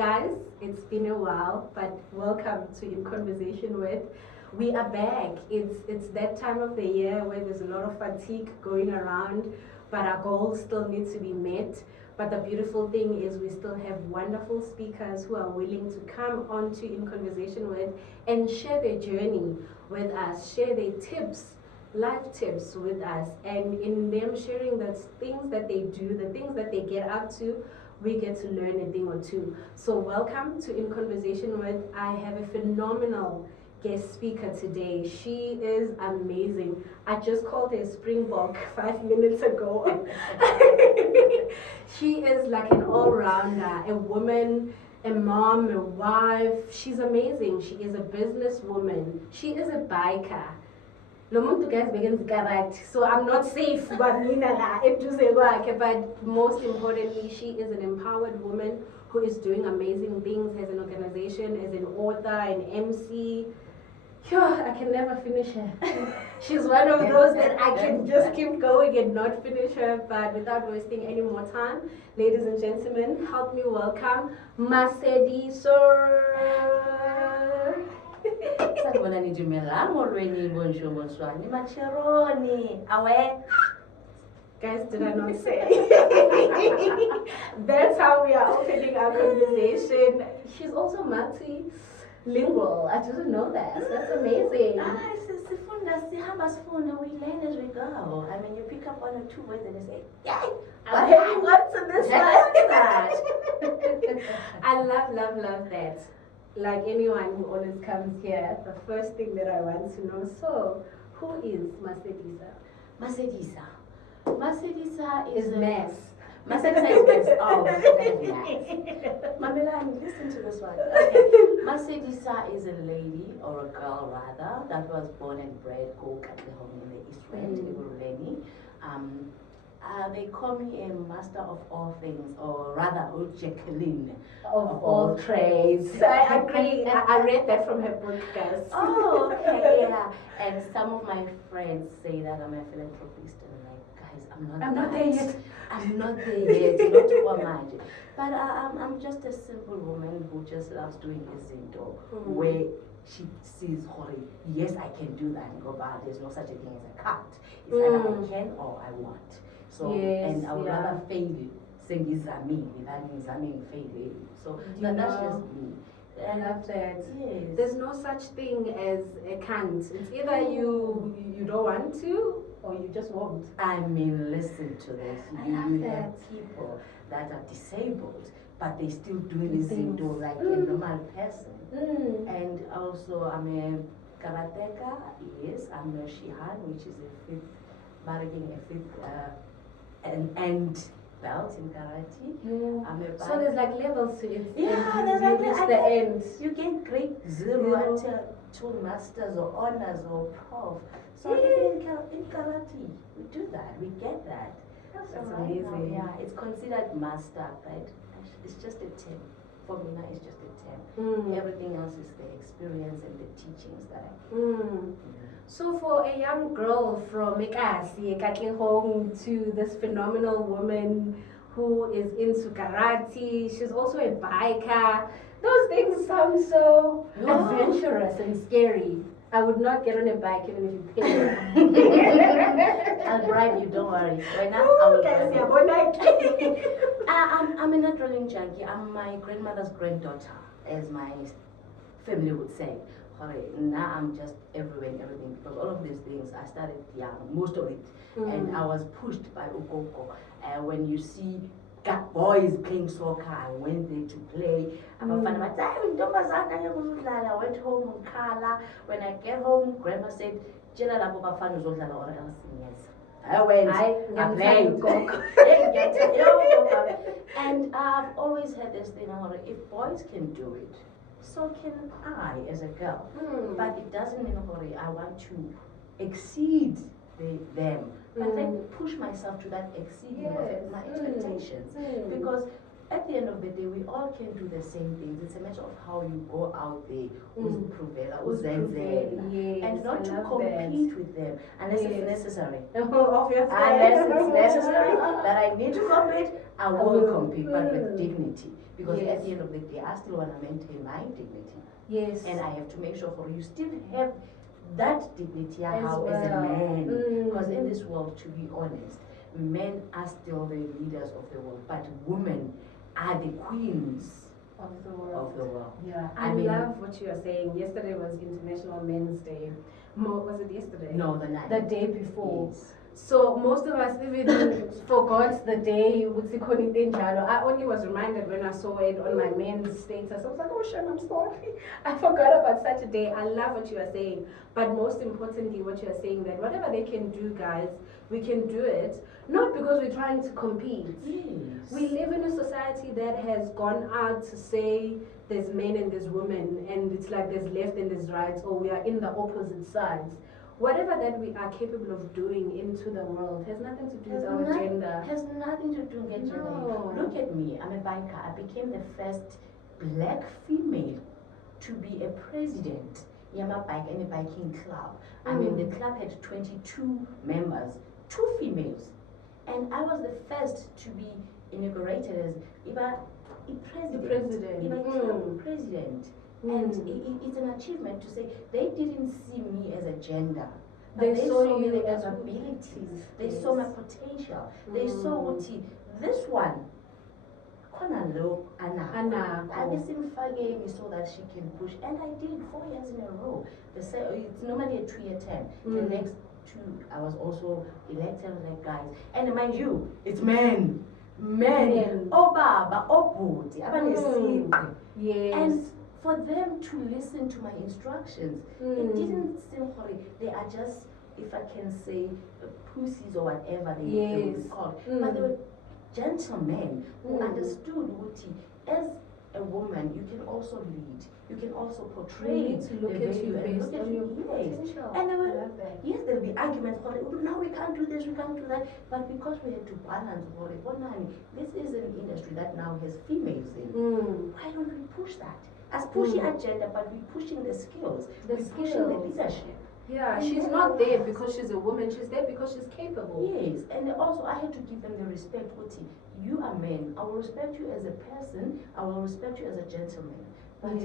Guys, it's been a while, but welcome to In Conversation With. We are back. It's that time of the year where there's a lot of fatigue going around, but our goals still need to be met. But the beautiful thing is we still have wonderful speakers who are willing to come on to In Conversation With and share their journey with us, share their tips, life tips with us, and in them sharing the things that they do, the things that they get up to, we get to learn a thing or two. So welcome to In Conversation With. I have a phenomenal guest speaker today. She is amazing. I just called her Springbok 5 minutes ago. She is like an all-rounder, a woman, a mom, a wife. She's amazing. She is a businesswoman. She is a biker. Lo muntu guys begins garage, so I'm not safe but most importantly, she is an empowered woman who is doing amazing things, has an organization, as an author, an MC. I can never finish her. She's one of those that I can just keep going and not finish her. But without wasting any more time, ladies and gentlemen, help me welcome Masedisa. Sanibona nidumelang molweni bonjour bonsoir ni macheroni awe. Guys, did I not say? That's how we are opening our conversation. She's also multilingual. I didn't know that. That's amazing. We learn as we go. I mean, you pick up one or two words and you say, yeah, What's in this one? I love that. Like anyone who always comes here, the first thing that I want to know, so who is Masedisa? Masedisa is mass. Masedisa is mass. Oh, that's nice. Mamelani, listen to this one. Okay. Masedisa is a lady, or a girl rather, that was born and bred in the East Rand, they call me a master of all things, or rather, Jacqueline of all trades. I agree. I read that from her book, guys. Oh, okay, yeah. And some of my friends say that I'm a philanthropist, and I'm like, guys, I'm not there yet. I'm not there yet. Not to imagine. But I'm just a simple woman who just loves doing izinto, where she sees, yes, I can do that, and go, but there's no such a thing as a cut. It's either I can or I want. So, yes, and I would rather fail saying izaming than izaming fail. So that's just me. I love that. Yes. There's no such thing as a can't. It's either you don't want to or you just won't. I mean, listen to this. You have people that are disabled, but they still doing this like a normal person. And also, I'm a karateka. Yes, I'm a shihan, which is a fifth, marrying a fifth. An end belt in karate. So there's like levels to it. Yeah, there's like the end. You get grade 0 until 2 masters or honors or prof. So in karate, we do that. We get that. That's amazing. Yeah, it's considered master, but it's just a 10. For me now, it's just a 10. Everything else is the experience and the teachings that I get. So for a young girl from Mekasi, Katlin home, to this phenomenal woman who is into karate, she's also a biker. Those things sound so adventurous and scary. I would not get on a bike even if you pay me. I'll bribe you, don't worry. Right now, I will bribe you. I'm a natural junkie. I'm my grandmother's granddaughter, as my family would say. Now I'm just everywhere and everything, because all of these things I started young, most of it, and I was pushed by Ukoko. When you see boys playing soccer, I went there to play. I went home in Kala. When I get home, Grandma said, I went, I played. And I've always had this thing, if boys can do it, so can I as a girl. But it doesn't mean I want to exceed them. But then push myself to that exceeding of my expectations. Because at the end of the day, we all can do the same things. It's a matter of how you go out there, and not to compete with them unless it's necessary. Obviously. Unless it's necessary that I need to compete, I will compete, but with dignity. Because at the end of the day, I still want to maintain my dignity. Yes. And I have to make sure for you still have that dignity as a man. Because in this world, to be honest, men are still the leaders of the world, but women are the queens of the world. Yeah, I love what you are saying. Yesterday was International Men's Day. Was it yesterday? No, the night. The day before. Yes. So most of us even forgot the day. I only was reminded when I saw it on my men's status. I was like, oh shit, I'm sorry. I forgot about such a day. I love what you are saying. But most importantly, what you are saying, that whatever they can do, guys, we can do it. Not because we're trying to compete. Yes. We live in a society that has gone out to say there's men and there's women, and it's like there's left and there's right, or we are in the opposite sides. Whatever that we are capable of doing into the world has nothing to do with our gender. Has nothing to do with gender. Look at me, I'm a biker. I became the first black female to be a president in a biking club. I mean, the club had 22 members, 2 females. And I was the first to be inaugurated as president. And it's an achievement to say they didn't see me as a gender. They saw me the capabilities. They saw my potential. They saw what this one. So that she can push, and I did 4 years in a row. It's normally a 2-year term. The next 2, I was also elected like guys. And mind you, it's men. Oh baba, oh booty. Yes. And for them to listen to my instructions, it didn't seem horrible. They are just, if I can say, pussies or whatever they would be called. But they were gentlemen who understood what as a woman you can also lead. You can also portray to look at you based on your potential. And there'll be arguments for it. No, we can't do this, we can't do that. But because we had to balance for it, this is an industry that now has females in. Why don't we push that? As pushing agenda, but we're pushing the skills. We're pushing the leadership. Yeah, and she's not there because she's a woman. She's there because she's capable. Yes, and also I had to give them the respect. You are men. I will respect you as a person. I will respect you as a gentleman. But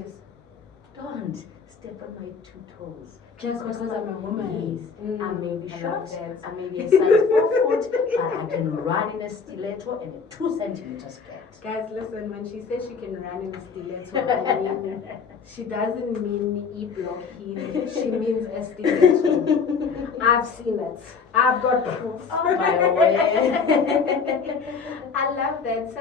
don't step on my 2 toes. Just because I'm a woman. Yes. I may be short, I may be a size 4 foot, but I can run in a stiletto and a 2 centimeter skirt. Guys, listen, when she says she can run in a stiletto, I mean, she doesn't mean E-block heel. She means a stiletto. I've seen it. I've got proof. Oh my way. I love that.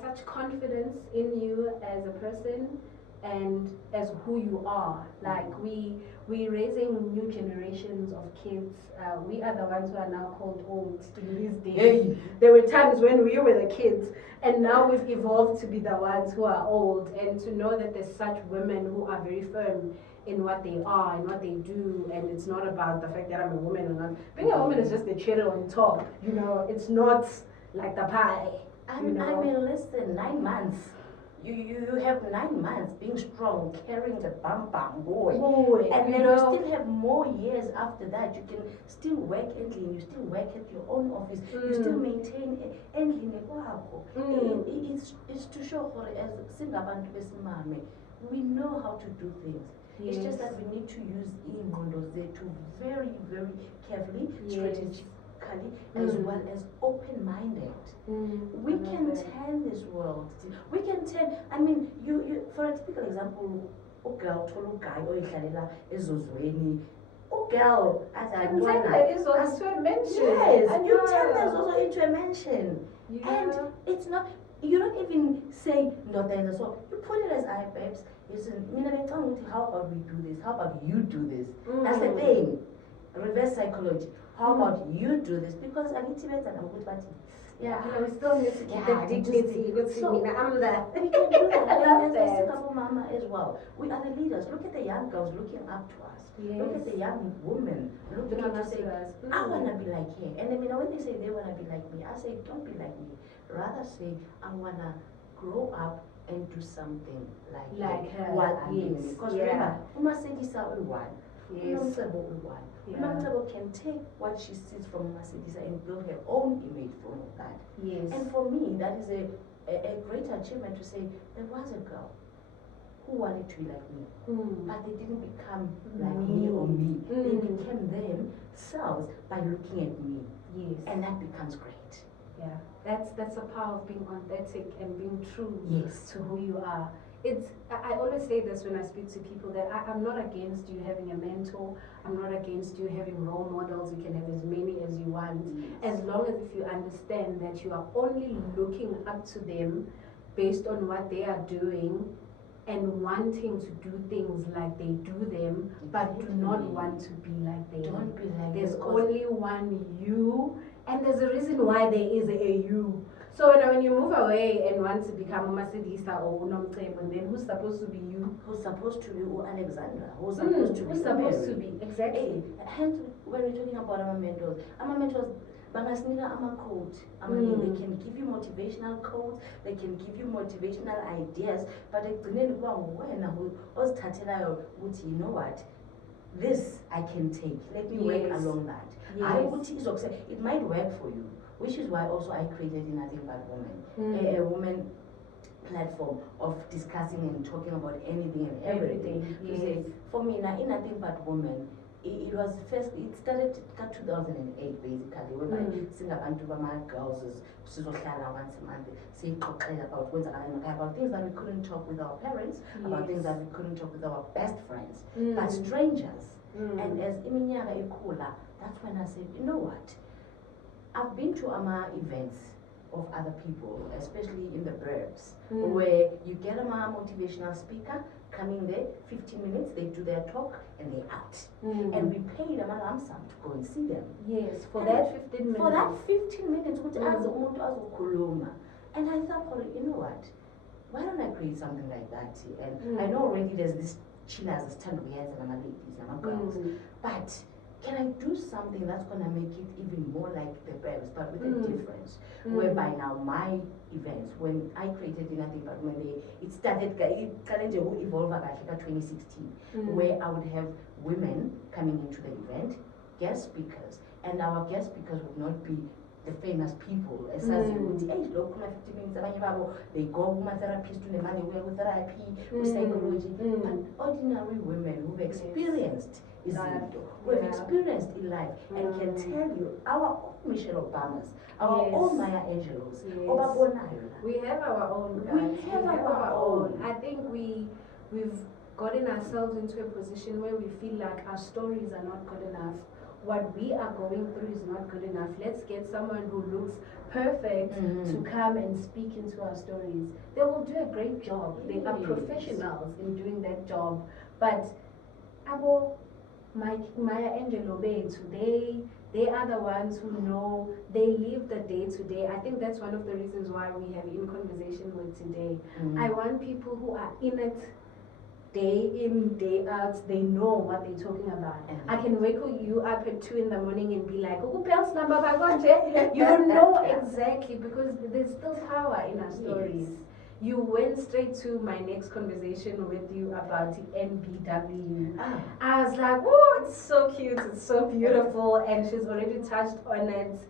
Such confidence in you as a person and as who you are. Like we're raising new generations of kids. We are the ones who are now called old in these days. Hey. There were times when we were the kids, and now we've evolved to be the ones who are old, and to know that there's such women who are very firm in what they are and what they do, and it's not about the fact that I'm a woman or not. Being a woman is just the cherry on top, you know. It's not like the pie. I mean, less than 9 months. You have 9 months being strong, carrying the bam boy. And then you still have more years after that. You can still work and you still work at your own office. You still maintain ending. It's to show for as singabantu besimame, we know how to do things. Yes. It's just that we need to use ingqondo zethu very, very carefully, strategically, as well as open-minded. We can turn this world. We can turn. I mean, you for a typical example, girl told guy oyidlalela ezozweni. Girl, as I is also a mention. Yes, and you turn this also into a mention. And it's not. You don't even say no. There's so you put it as I babes. How about we do this? How about you do this? That's the thing. Reverse psychology. How about you do this? Because I need to and I'm good at we still need to keep the dignity. So, I'm there. We can do that. I love that. Mama as well. We are the leaders. Look at the young girls looking up to us. Yes. Look at the young women looking up to say, I want to be like her. And when they say they want to be like me, I say, don't be like me. Rather say, I want to grow up and do something like her. while I'm doing Yes. it. Because Yeah. remember, Masedisa one. Yes. Yeah. Umamcebo can take what she sees from Masedisa and build her own image from that. Yes. And for me, that is a great achievement to say there was a girl who wanted to be like me, but they didn't become like me or me. They became themselves by looking at me. Yes. And that becomes great. Yeah. That's the power of being authentic and being true Yes. to who you are. I always say this when I speak to people, that I'm not against you having a mentor. I'm not against you having role models. You can have as many as you want. Yes. As long as if you understand that you are only looking up to them based on what they are doing and wanting to do things like they do them, but do not want to be like them. Don't be like There's them. only one you, and there's a reason why there is a you. So when you move away and want to become a Masedisa or Unomcebo, and then who's supposed to be you? Who's supposed to be Alexandra? Who's supposed to be? Who's supposed to be? Exactly. Hence, when we're talking about our mentors, bangasnika ama-quote. They can give you motivational quotes, they can give you motivational ideas, but ekugcineni kuba wena ozithathelayo ukuthi, you know what, this I can take. Let me work along that. Yes. It might work for you, which is why also I created Nothing But Women, a woman platform of discussing and talking about anything and everything. Yes. Say, for me, now in Nothing But Women, it started in 2008 basically, whereby singabantu bama-girls sizohlala once a month, sixoxela about things that we couldn't talk with our parents, about things that we couldn't talk with our best friends, but strangers. And as iminyaka ikhula, that's when I said, you know what, I've been to events of other people, especially in the burbs, where you get a motivational speaker coming there, 15 minutes, they do their talk, and they're out. And we paid them a lump sum to go and see them. Yes, for that 15 minutes. For that 15 minutes, and I thought, you know what, why don't I create something like that? And I know already there's this chillers, this stand we have, and ladies, and girls, but can I do something that's going to make it even more like the Babs, but with a difference? Whereby now my events, when I created Nothing But Women, it started to evolve about 2016, where I would have women coming into the event, guest speakers, and our guest speakers would not be the famous people. As local 50 minutes, they go with therapist to the money, with therapy, with psychology, but ordinary women who've experienced who have experienced in life and can tell you our own Michelle Obamas, our own Maya Angelos, we have our own guys. We have our own. I think we've gotten ourselves into a position where we feel like our stories are not good enough. What we are going through is not good enough. Let's get someone who looks perfect to come and speak into our stories. They will do a great job. They are professionals in doing that job. But Maya Angelo today, they are the ones who know, they live the day to day. I think that's one of the reasons why we have In Conversation with today. I want people who are in it day in, day out. They know what they're talking about. I can wake you up at 2 in the morning and be like, who else number by one? You know exactly, because there's still power in our stories. You went straight to my next conversation with you about the NbW. I was like, oh, it's so cute, it's so beautiful, and she's already touched on it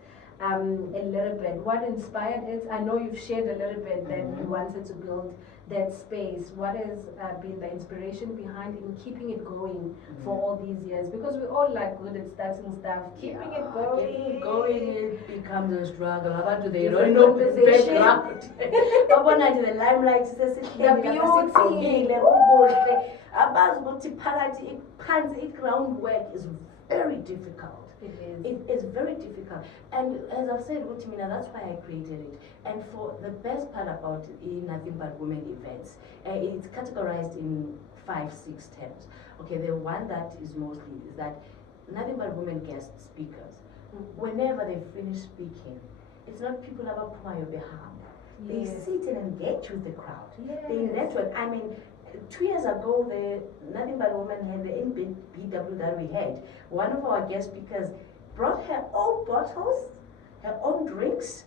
a little bit. What inspired it? I know you've shared a little bit that you wanted to build that space. What has been the inspiration behind in keeping it going for all these years? Because we're all like good at starting stuff. Keeping it going, it becomes a struggle. About they Different don't know conversation. the limelight, the groundwork is very difficult. It is very difficult. And as I've said, that's why I created it. And for the best part about Nothing But Women events, it's categorized in 5-6 terms. Okay, the one that is mostly is that Nothing But Women guest speakers, whenever they finish speaking, it's not people about Pumayo Beham. They sit and engage with the crowd. They network. I mean, 2 years ago, the Nothing But Women had the NbW that we had. One of our guest speakers brought her own bottles, her own drinks.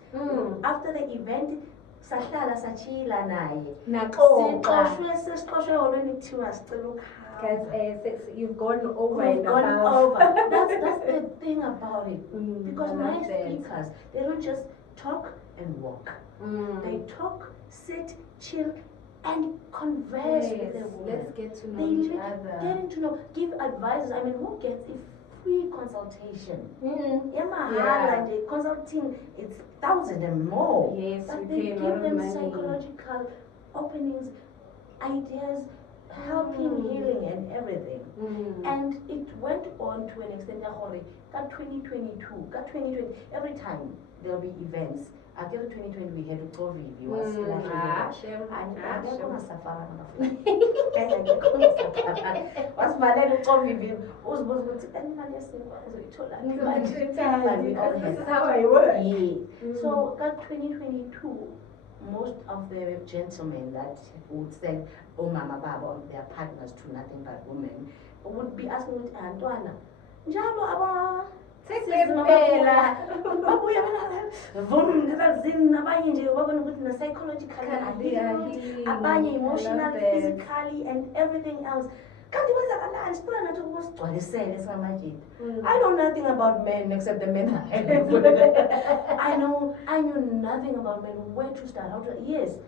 After the event, sahlala sachila naye Naxoxa. sesiqoshwe holweni kuthiwa sicela Guys, ukuhamba. you've gone over We've and gone above. over. That's the thing about it. Because I my love that. speakers, they don't just talk and walk. They talk, sit, chill, and converse with the woman. Let's get to know They each li- other. Getting to know, give advices. I mean, who gets a free consultation? Yeah. Consulting, it's thousands and more. Yes, But we they pay a give lot of them money. psychological openings, ideas, helping, healing, and everything. And it went on to an extent that 2020, every time there'll be events. I guess 2020 we had a COVID. We was this is how I work. So that 2022, most of the gentlemen that would send oh mama baba their partners to nothing but women would be asking with Antoana, njalo aba babuya vum nabanye nje babona ukuthi na psychologically abanye emotionally, physically, and everything else. Kanti kwenzakalani sicela nathi ukusigcwalisele singamajita. I know nothing about men except the men I live with. I knew nothing about men. Where to start? How to? Yes,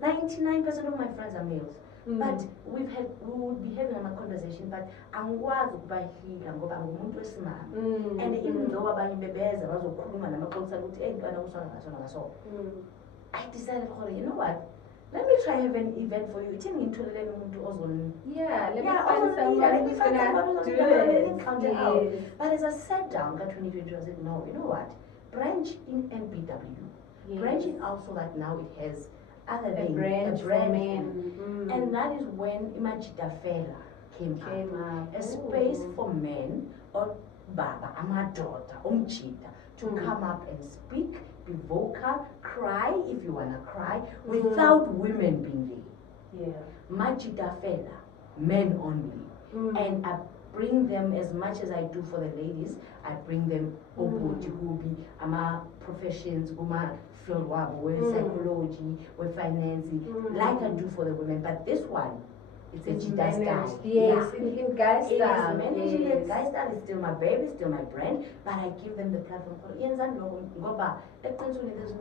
99% of my friends are males. But we would be having a conversation, but angikwazi ukubahila ngoba ngumuntu wesimame. And even though abanye bebeza bazokhuluma namaxoxa ukuthi hey ntwana usona ngaso. I decided, you know what? Let me try have an event for you. Let me find somebody who's gonna do it. But as I sat down, got 2020, I said, no, you know what? Branch in NbW. Branching out so that now it has other things. A brand. And that is when Imajita Fela came up. A space for men or baba, amadoda, umchita to come up and speak, be vocal, cry if you wanna cry, without women being there. Majita Fela, men only. And I bring them as much as I do for the ladies, I bring them Oboti who will be professions, field work, with psychology, with financing, like I do for the women. But this one, it's a Jita style. Yes, in guy style. It is managing the guy style. It's still my baby, still my brand, but I give them the platform. There's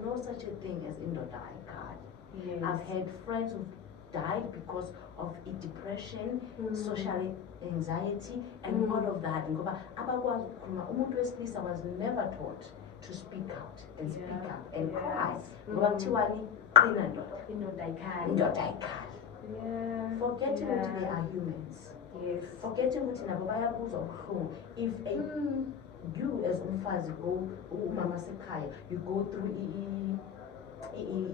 no such a thing as indoda card. I've had friends who've died because of depression, social anxiety, and all of that. Umuntu wesilisa was never taught to speak out and speak up and cry. Forgetting that they are humans. Forgetting that if you as umfazi go umama sekhaya, you go through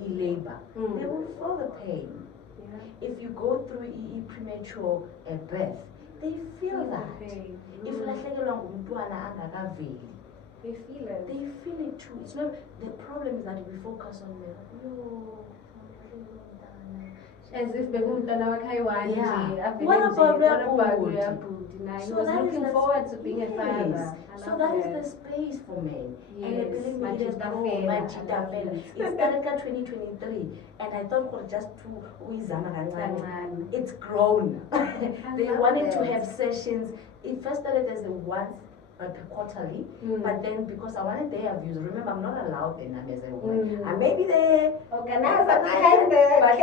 labor, they will feel the pain. If you go through premature birth, they feel that. If ulahlekelwa ngumntwana angakaveli, they feel it too. It's not the problem is that we focus on the as if bekumntana wakhayiwani nje. What about He was looking forward to being a father. So that is the space for men. And believe me, it has grown. It started at 2023, and I thought for just it's grown. They wanted to have sessions. It first started as a once quarterly, but then because I wanted their views, remember I'm not allowed then as a woman. I may be the organizer behind but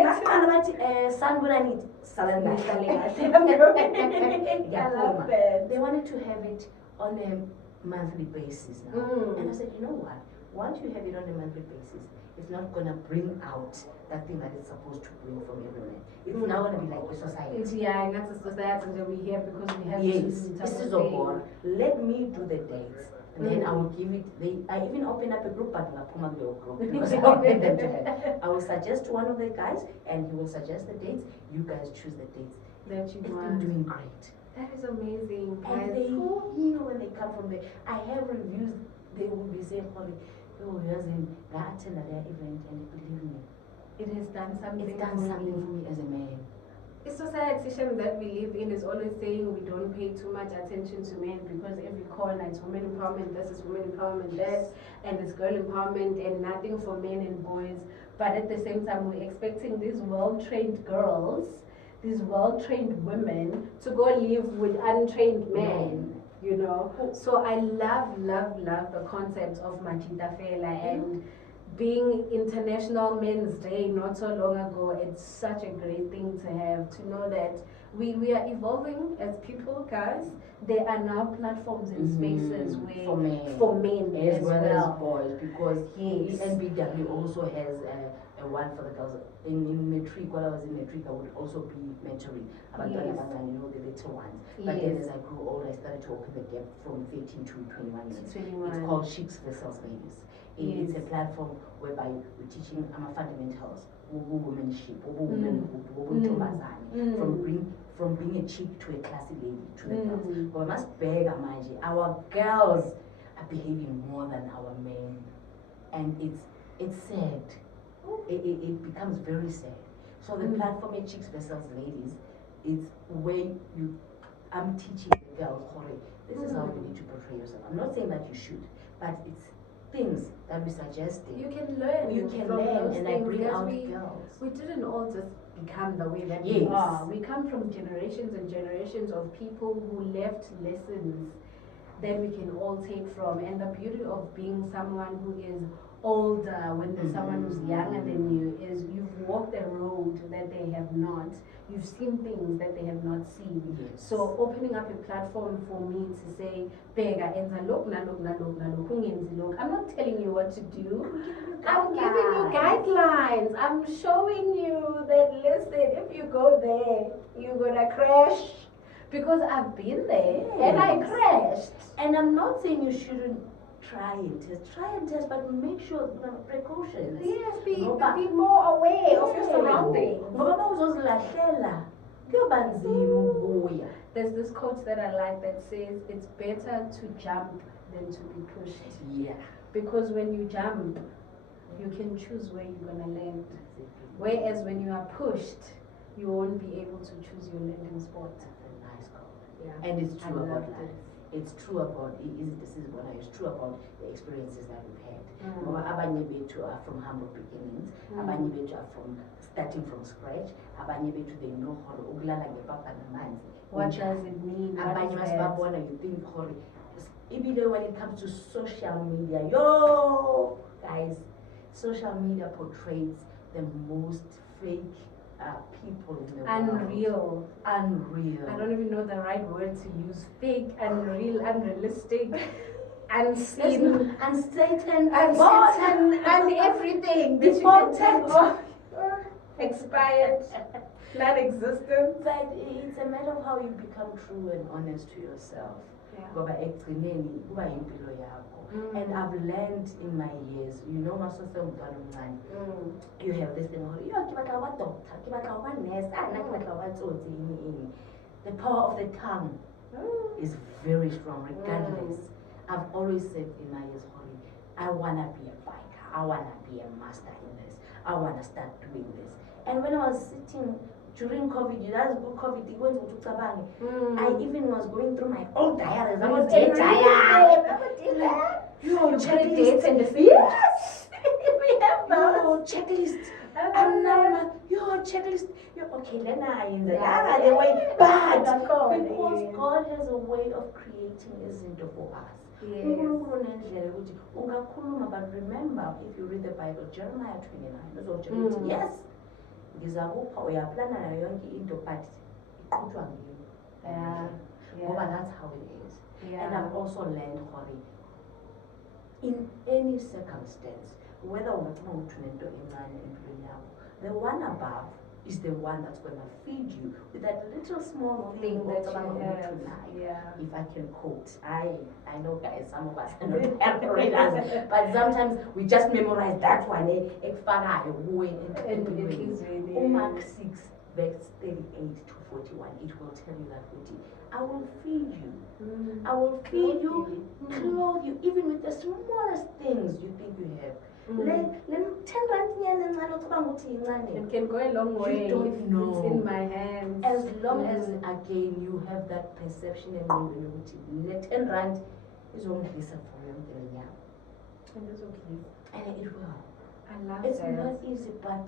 they wanted to have it on a monthly basis now. And I said, you know what? Once you have it on a monthly basis, it's not gonna bring out that thing that it's supposed to bring from everyone. It's now gonna be like a society. And that's a society that we have because we have this is all. Let me do the dates. And then I will give it, I even open up a group, but group because I want them to have. I will suggest to one of the guys, and he will suggest the dates. You guys choose the dates. That you want. Been doing great. That is amazing. And they heal when they come from there. I have reviews, they will be saying, oh, I attended their event, and believe me, it has done something. It's done something for me as a man. The society that we live in is always saying we don't pay too much attention to men because every corner is women empowerment, this is women empowerment, that, and it's girl empowerment, and nothing for men and boys. but at the same time we're expecting these well-trained girls, these well-trained women to go live with untrained men, you know. So I love the concept of Majita Fela and being International Men's Day not so long ago. It's such a great thing to have, to know that we are evolving as people, guys. There are now platforms and spaces where for men as well as boys, because NbW also has a one for the girls. In Matric, while I was in Matric, I would also be mentoring about the little ones. But then as I grew older, I started to open the gap from 13 to 21 years. It's called Chicks vs. Ladies. It's a platform whereby we're teaching fundamentals, womanship, from being a chick to a classy lady to the girls. But we must beg our girls are behaving more than our men, and it's sad. It becomes very sad. So the platform at Chicks vs. Ladies, it's where I'm teaching the girls, this is how you need to portray yourself. I'm not saying that you should, but it's things that we suggest. You can learn. And I bring out girls. We didn't all just become the way that we are. We come from generations and generations of people who left lessons that we can all take from. And the beauty of being someone who is older when there's someone who's younger than you is you've walked a road that they have not. You've seen things that they have not seen. So opening up a platform for me to say, Bega, look, I'm not telling you what to do. I'm giving you guidelines. I'm showing you that, listen, if you go there, you're gonna crash. Because I've been there and I crashed. And I'm not saying you shouldn't try and test, but make sure precautions. Yes, be more aware of your surroundings. There's this quote that I like that says, it's better to jump than to be pushed. Yeah. Because when you jump, you can choose where you're going to land. Whereas when you are pushed, you won't be able to choose your landing spot. That's a nice call. Yeah. And it's true about life. It's true about it's true about the experiences that we've had. Abanye bethu are from humble beginnings. Abanye bethu are from starting from scratch. Abanye bethu they know how to ukulala ngepapa namanzi. What does it mean? Abanye masibabona you think even when it comes to social media, yo guys, social media portrays the most fake people in the world. Unreal. I don't even know the right word to use. Fake, unreal, unrealistic, unseen, uncertain, and everything. Defaulted. Expired. Non-existent. But it's a matter of how you become true and honest to yourself. And I've learned in my years, you know, you have this thing, the power of the tongue is very strong, regardless. I've always said in my years, I want to be a biker, I want to be a master in this, I want to start doing this. And when I was sitting during COVID, I even was going through my old diaries. I was dead tired. Your checklist and the thing. Yes! We have those. Checklist. And now your checklist. Okay, then I in the other way. But because God has a way of creating a center for us. Yes. But remember, if you read the Bible, Jeremiah 29, yes. Ngizakupha uyaplana nayo yonke into but iqhutywa ngini. Ngoba that's how it is. And I've also learned in any circumstance, whether the one above is the one that's going to feed you with that little small thing that you have tonight. If I can quote, I know guys, some of us are not calculators, but sometimes we just memorize that one. Mark 6, verse 38 to 41, it will tell you that I will feed you. I will feed you, clothe you, even with the smallest things you think you have. 10 rand, it can go a long way. You don't know. It's in my hands. As long as, again, you have that perception and 10 rand is only for you. And it's okay. And it will. I love It's that. not easy, but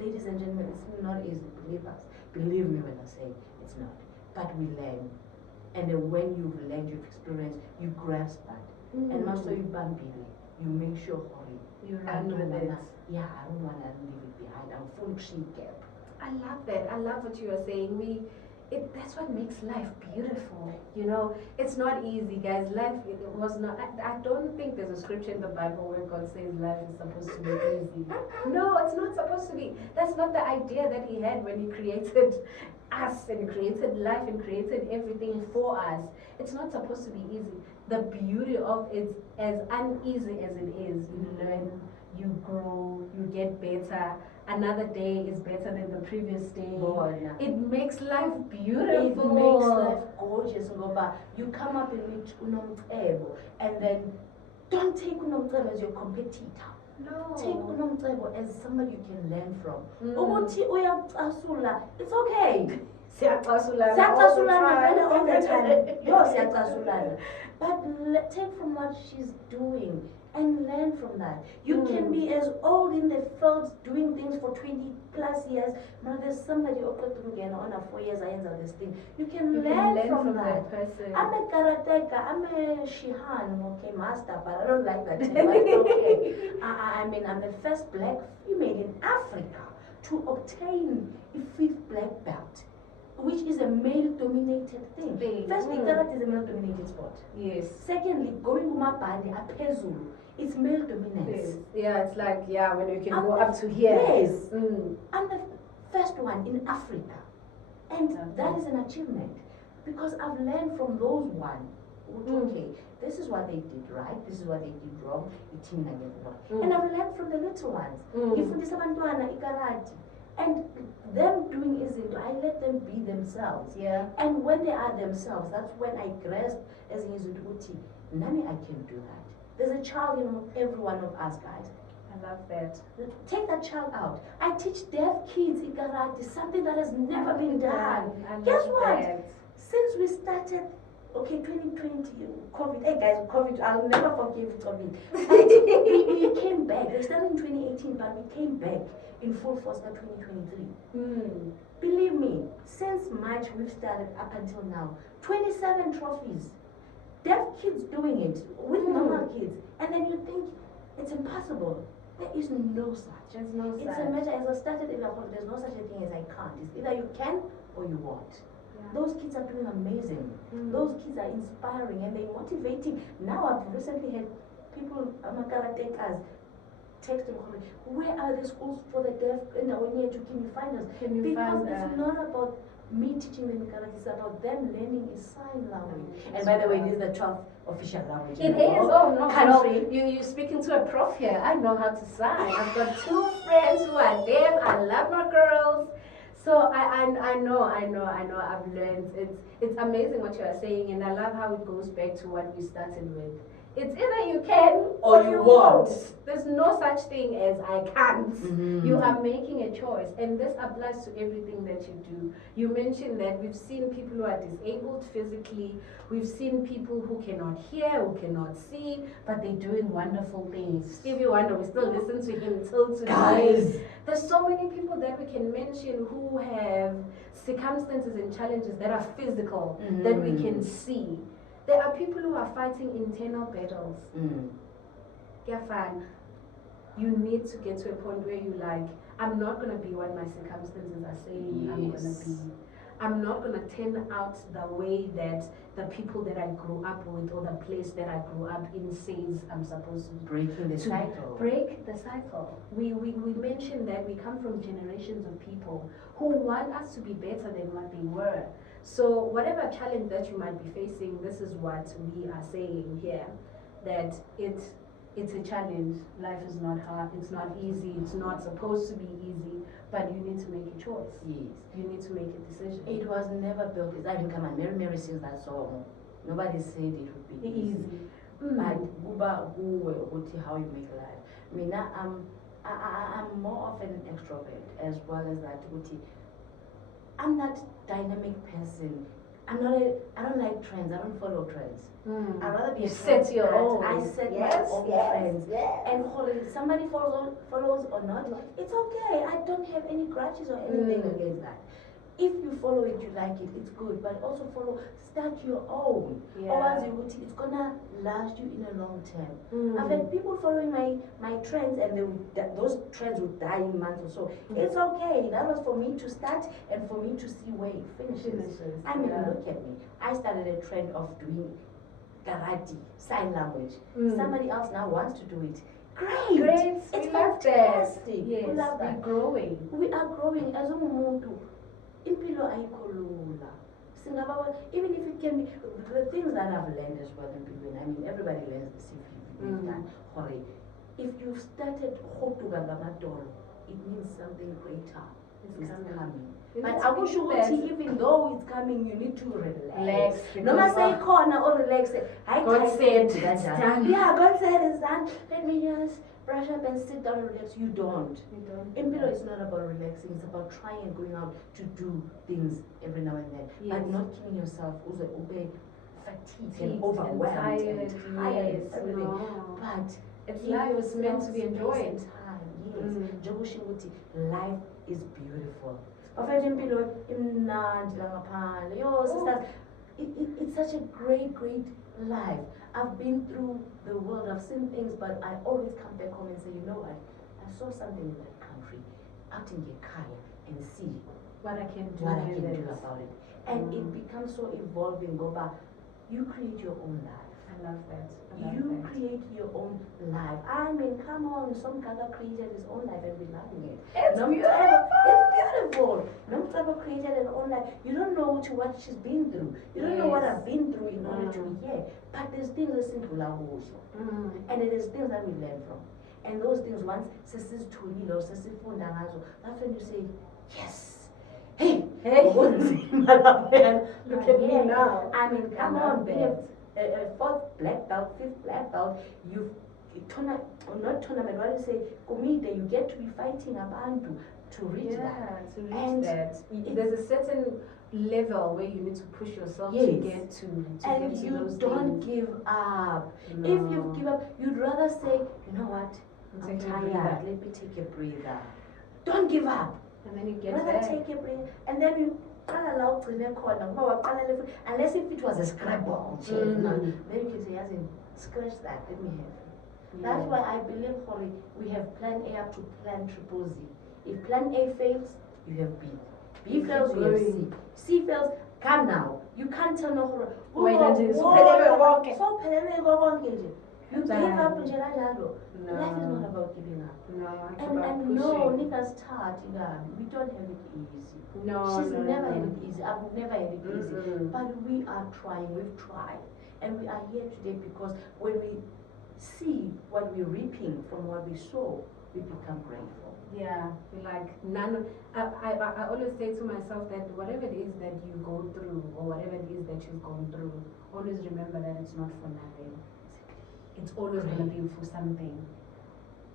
ladies and gentlemen, it's not easy. Believe us. Believe me when I say it's not. But we learn. And then when you've learned, you've experienced, you grasp that. And master you bambili, you make sure, Holly, You run with it. yeah, I don't want to leave it behind. I'm full sheep gap. I love that. I love what you are saying. That's what makes life beautiful. You know, it's not easy, guys. Life it was not. I don't think there's a scripture in the Bible where God says life is supposed to be easy. No, it's not supposed to be. That's not the idea that He had when He created us and created life and created everything for us. It's not supposed to be easy. The beauty of it, as uneasy as it is, you learn, you grow, you get better. Another day is better than the previous day. It makes life beautiful. It makes life gorgeous. You come up and meet unomcebo, and then don't take unomcebo as your competitor. No. Take unomcebo as somebody you can learn from. It's okay. Siyacasulalana all the time. But take from what she's doing and learn from that. You can be as old in the field doing things for 20 plus years. Now there's somebody on a 4 years I end this thing. You can learn from that person. I'm a karateka, I'm a Shihan, okay, master, but I don't like that term, but okay. I mean, I'm the first black female in Africa to obtain a 5th black belt, which is a male-dominated thing. Firstly, karate is a male-dominated sport. Yes. Secondly, going umabhande aphezulu, it's male dominance. Yeah, it's like, when you can go up to here. Yes. I'm the first one in Africa. And that is an achievement. Because I've learned from those one. Okay, this is what they did right, this is what they did wrong. And I've learned from the little ones. And them doing isn't, I let them be themselves. Yeah. And when they are themselves, that's when I grasp as in Uti, Nani, I can do that. There's a child in every one of us, guys. I love that. Take that child out. I teach deaf kids karate, something that has never been done. Guess what? That. Since we started, 2020, COVID, hey guys, COVID, I'll never forgive COVID. we came back. We started in 2018, but we came back in full force by 2023. Believe me, since March we've started up until now, 27 trophies. Deaf kids doing it with normal kids. And then you think it's impossible. There is no such. There's no such. It's a matter, as I started in there's no such a thing as I can't. It's either you can or you won't. Yeah. Those kids are doing amazing. Those kids are inspiring and they're motivating. Now I've recently had people, karatekas, texting me, where are the schools for the deaf? And when you can you find us? Because it's not about me teaching them karate, it's about them learning a sign language. And by the way, this is the 12th official language. It is. Oh no, country. You're speaking to a prof here. I know how to sign. I've got 2 friends who are deaf. I love my girls. So I know. I've learned. It's amazing what you are saying, and I love how it goes back to what we started with. It's either you can or you won't. There's no such thing as I can't. You are making a choice, and this applies to everything that you do. You mentioned that we've seen people who are disabled physically. We've seen people who cannot hear, who cannot see, but they're doing wonderful things. Stevie Wonder, we still listen to him till today. Guys. There's so many people that we can mention who have circumstances and challenges that are physical, that we can see. There are people who are fighting internal battles. You need to get to a point where you I'm not going to be what my circumstances are saying I'm going to be. I'm not going to turn out the way that the people that I grew up with or the place that I grew up in says I'm supposed to. Breaking the cycle. Break the cycle. We mentioned that we come from generations of people who want us to be better than what they were. So whatever challenge that you might be facing, this is what we are saying here, that it's a challenge. Life is not hard, it's not easy, it's not supposed to be easy, but you need to make a choice. Yes. You need to make a decision. It was never built. I mean, come on, Mary sings that song. Nobody said it would be easy. But how you make life. I mean, I'm more of an extrovert as well as that. I'm that dynamic person. I don't like trends. I don't follow trends. I'd rather be You a set your own. I set my own trends. And if somebody follows or not, it's okay. I don't have any grudges or anything against that. If you follow it, you like it, it's good. But also start your own. Otherwise, it's gonna last you in a long term. I've had people following my trends, and those trends would die in months or so. It's okay. That was for me to start and for me to see where it finishes. I mean, look at me. I started a trend of doing karate, sign language. Somebody else now wants to do it. Great. It's fantastic. Yes, we love that. We're growing. We are growing as umuntu. Impilo ayikho lula. Even if it can be the things that I've learned as well in people. I mean, everybody learns the same thing. If you've started it means something greater is coming. But I wish even though it's coming, you need to relax. No matter say corner or relax. God said it's done. Yeah, God said it's done. Let me just brush up and sit down and relax. You don't. Impilo is not about relaxing. It's about trying and going out to do things every now and then. But not killing yourself. Also, fatigued and overwhelmed and tired and everything. No. But it's life is meant to be enjoyed. Life is beautiful. It's such a great life. I've been through the world, I've seen things, but I always come back home and say, you know what, I saw something in that country, out in Gekaya, and see what I can do about it. And it becomes so evolving. Go back, you create your own life. I love that. You create your own life. I mean, come on, some Gaga created his own life and we're loving it. It's beautiful. It's beautiful. Gaga created her own life. You don't know what she's been through. You don't know what I've been through in order to be here. But there's things that simple and it is things that we learn from. And those things, once Sisi's Tuli or Sisi Fundangazo, that's when you say, yes. Hey, look at me now. I mean, come on, babe. Fourth black belt, fifth black belt, you not tournament, what do you say, comida, you get to be fighting abantu to reach that. There's a certain level where you need to push yourself to get to and get to you those don't things. give up. No. If you give up, you'd rather say, you know what, I'm tired, let me take a breather. Don't give up. And then you get rather back. take a breather, and then you unless if it was a scrapbook, then you can say, as in, scratch that, let me have. That's why I believe, Holly, we have plan A up to plan triple Z. If plan A fails, you have B. B fails, you have C. C fails, come now. You can't tell no horror. You give up nje kanjalo. Life is not about giving up. No, it's and about and pushing. no, niggas start, we don't have it easy. She's never had it easy. I've never had it easy. But we are trying. We've tried, and we are here today because when we see what we're reaping from what we sow, we become grateful. Yeah, like I always say to myself that whatever it is that you go through or whatever it is that you've gone through, always remember that it's not for nothing. It's always going to be for something.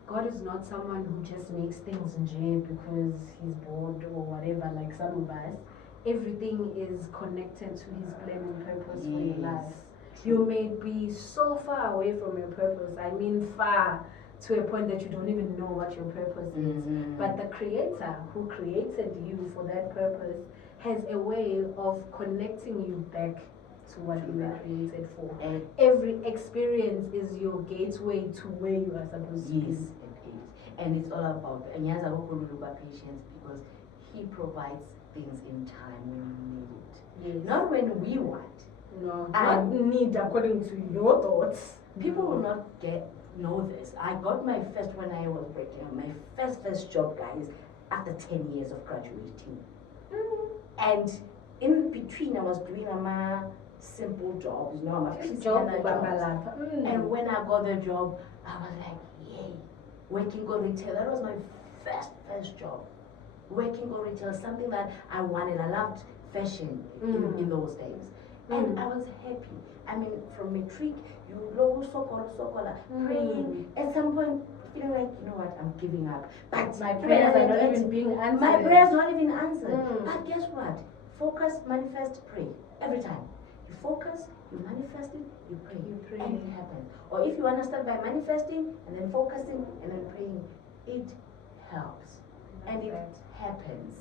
God is not someone who just makes things njay because he's bored or whatever, like some of us. Everything is connected to his plan and purpose for your life. You may be so far away from your purpose. I mean far, to a point that you don't even know what your purpose is. But the Creator who created you for that purpose has a way of connecting you back to what you were created for. And every experience is your gateway to where you are supposed to be. Yes, it is. And it's all about patience because he provides things in time when you need it. Yes. Not when we want. No, not need according to your thoughts. People will not know this. I got my first when I was working on my first job, guys, after 10 years of graduating. And in between I was doing simple jobs, and when I got the job, I was like, yay, working on retail. That was my first job. Working on retail, something that I wanted. I loved fashion in those days. And I was happy. I mean, from matric, you logo sokola, praying. At some point, feeling like, you know what, I'm giving up. But my prayers are not even being answered. My prayers not even answered. But guess what? Focus, manifest, pray. Every time. You focus, you manifest it, you pray. And it happens. Or if you want to start by manifesting and then focusing and then praying, it helps. And it happens.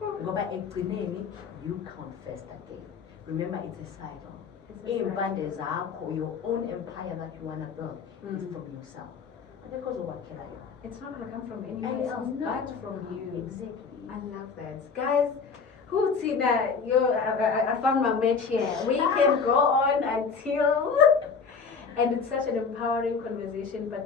Go by ekugcineni, you confess again. Remember, it's a cycle. Your own empire that you want to build is from yourself. Because of what it's not going to come from anyone else but from you. Exactly. I love that. Guys, who Tina, I found my match here. We can go on until and it's such an empowering conversation, but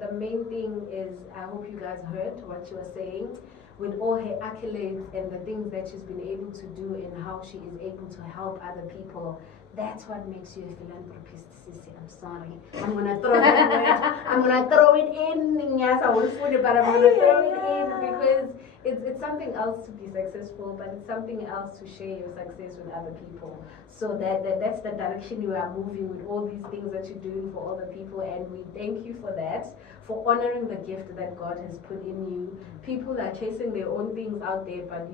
the main thing is I hope you guys heard what she was saying. With all her accolades and the things that she's been able to do and how she is able to help other people, that's what makes you a philanthropist, Sissy. I'm sorry. I'm going to throw that word. I'm going to throw it in. Yes, I will food it, but I'm going to throw it in because it's something else to be successful, but it's something else to share your success with other people. So that's the direction you are moving with all these things that you're doing for other people, and we thank you for that, for honoring the gift that God has put in you. People are chasing their own things out there, but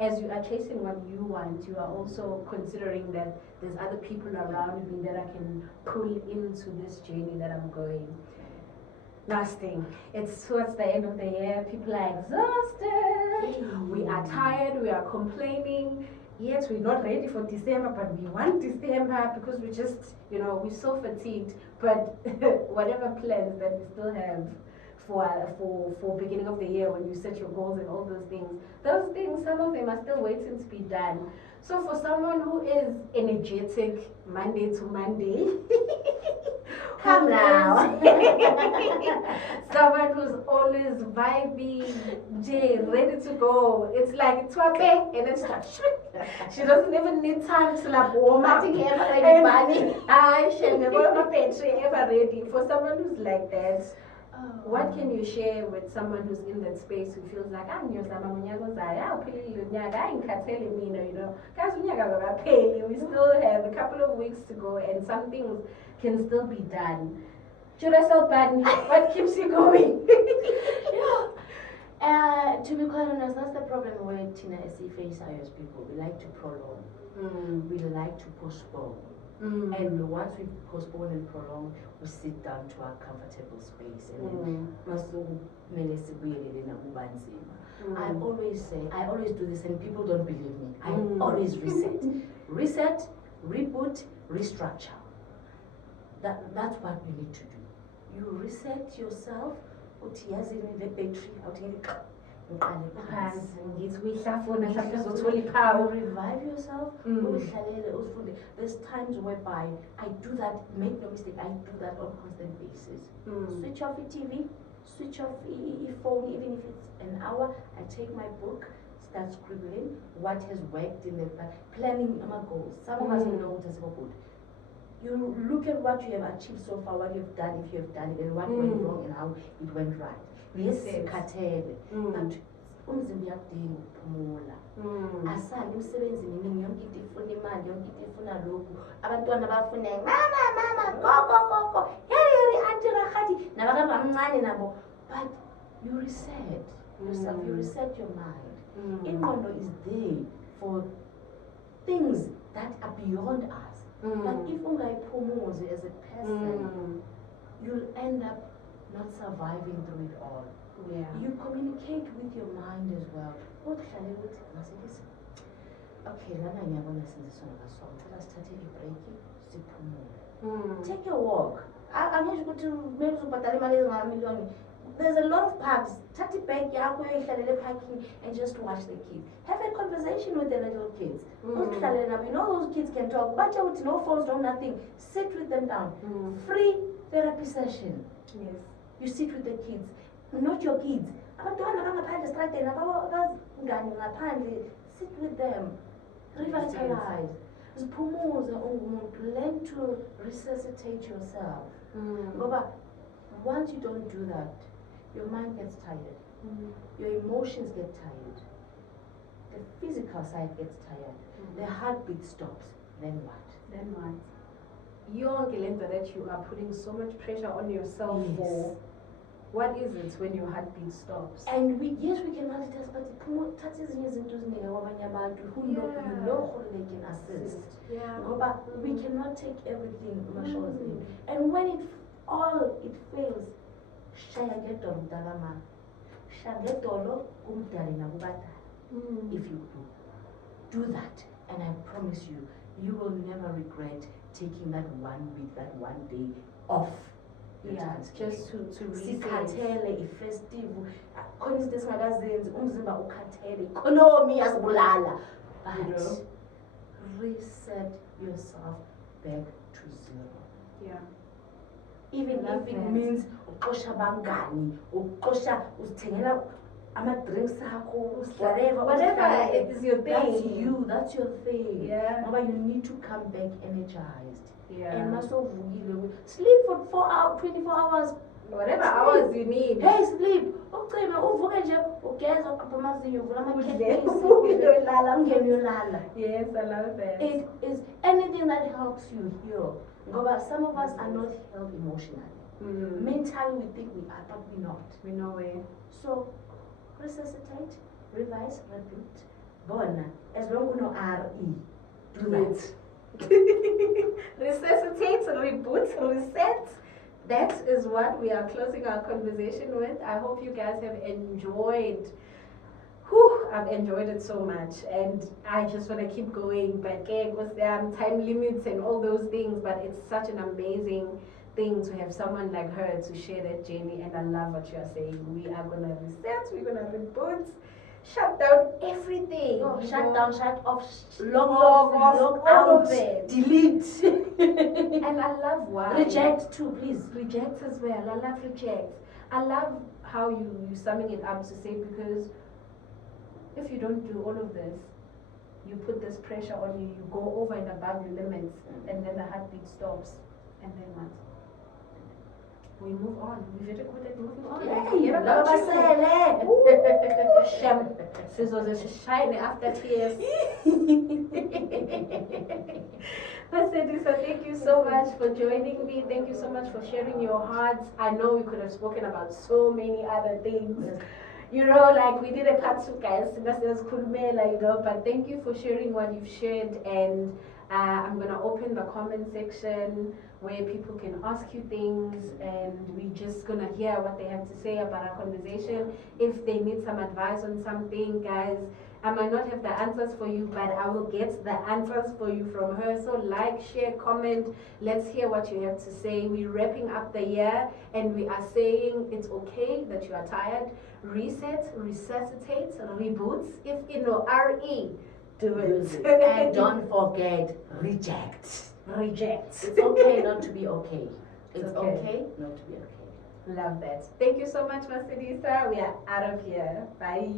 as you are chasing what you want, you are also considering that there's other people around me that I can pull into this journey that I'm going. Last thing, it's towards the end of the year, people are exhausted, we are tired, we are complaining. Yes, we're not ready for December, but we want December because we just, we're so fatigued. But whatever plans that we still have for beginning of the year, when you set your goals and all those things, some of them are still waiting to be done. So for someone who is energetic Monday to Monday, come now. Someone who's always vibey, ready to go. It's like twape, and then she doesn't even need time to warm up. Ever ready. For someone who's like that, what can you share with someone who's in that space who feels like we still have a couple of weeks to go and some things can still be done? What keeps you going? To be quite honest, that's the problem where Tina SC face as people. We like to prolong. We like to postpone. And once we postpone and prolong, we sit down to our comfortable space. And I always say, I always do this, and people don't believe me. I always reset, reboot, restructure. That's what you need to do. You reset yourself. The battery you revive yourself. There's times whereby I do that, make no mistake, I do that on a constant basis. Switch off the TV, switch off the phone, even if it's an hour. I take my book, start scribbling what has worked in the planning my goals. Some of us know what is so good. You look at what you have achieved so far, what you've done, if you have done it, and what went wrong and how it went right. Yes, but umzimba uyakudinga ukuphumula. Asali umsebenzini nini, yonke into ifuna imali, yonke into ifuna lokhu. Abantwana bafuna mama go heri auntie Rahati nabakaba bamncane nabo. But you reset yourself, you reset your mind. Ingqondo is there for things that are beyond us. But if ungayiphumuzi as a person, you'll end up not surviving through it all. Yeah. You communicate with your mind as well. Masedisa. Okay, lana ngiyabona senzisona song. Tell us take a break. Take a walk. I'm not going to there's a lot of parks. Take it back, parking, and just watch the kids. Have a conversation with the little kids. You know those kids can talk, but with no phones, no nothing. Sit with them down. Free therapy session. Yes. You sit with the kids, not your kids. Sit with them. Revitalize. Learn to resuscitate yourself. But once you don't do that, your mind gets tired. Your emotions get tired. The physical side gets tired. The heartbeat stops. Then what? You're that you are putting so much pressure on yourself for. What is it when your heartbeat stops? And we can multitask, but touch ezinye izinto eziningi kwabanye abantu who know you know how they can assist. Yeah. Ngoba we cannot take everything emashowazini. And when it fails, shaya ngedolo mntakama. Shaya ngedolo kumdali nakubadala. If you do that, and I promise you, you will never regret taking that 1 week, that 1 day off. Yeah, just to reset. Sikhathele ifestive khona izinto esingakazenzi umzimba ukhathele economy yasibulala, but reset yourself back to zero. Yeah. Even if it means uqosha abangani, uqosha uzithengela ama-drinks akho, whatever is your thing. That's your thing. Yeah. But you need to come back energized. Yeah. And sleep for 4 hours, 24 hours. Whatever hours you need. Hey, sleep. Yes, I love that. It is anything that helps you heal. Some of us are not healed emotionally. Mentally we think we are, but we're not. We know it. So resuscitate, revise, repeat. Bona, as long as you know RE, do that. Resuscitate, reboot, reset. That is what we are closing our conversation with. I hope you guys have enjoyed. I've enjoyed it so much, and I just want to keep going. But because there are time limits and all those things, but it's such an amazing thing to have someone like her to share that journey. And I love what you are saying. We are gonna reset. We're gonna reboot. Shut down everything. Shut down, shut off, log off, out of it. Delete. And I love why. Reject too, please. Reject as well. I love reject. I love how you summing it up to say, because if you don't do all of this, you put this pressure on you, you go over and above your limits, and then the heartbeat stops. And then what? We move on. We're very good at moving on. Yeah, shine after tears. Masedisa, thank you so much for joining me. Thank you so much for sharing your hearts. I know we could have spoken about so many other things. You know, like we did a part 2, guys, but thank you for sharing what you've shared. And I'm going to open the comment section where people can ask you things, and we're just going to hear what they have to say about our conversation. If they need some advice on something, guys, I might not have the answers for you, but I will get the answers for you from her. So like, share, comment. Let's hear what you have to say. We're wrapping up the year, and we are saying it's okay that you are tired. Reset, resuscitate, reboots. If you know RE, do it. And don't forget, reject. Reject. It's okay not to be okay. It's okay not to be okay. Love that. Thank you so much, Masedisa. We are out of here. Bye.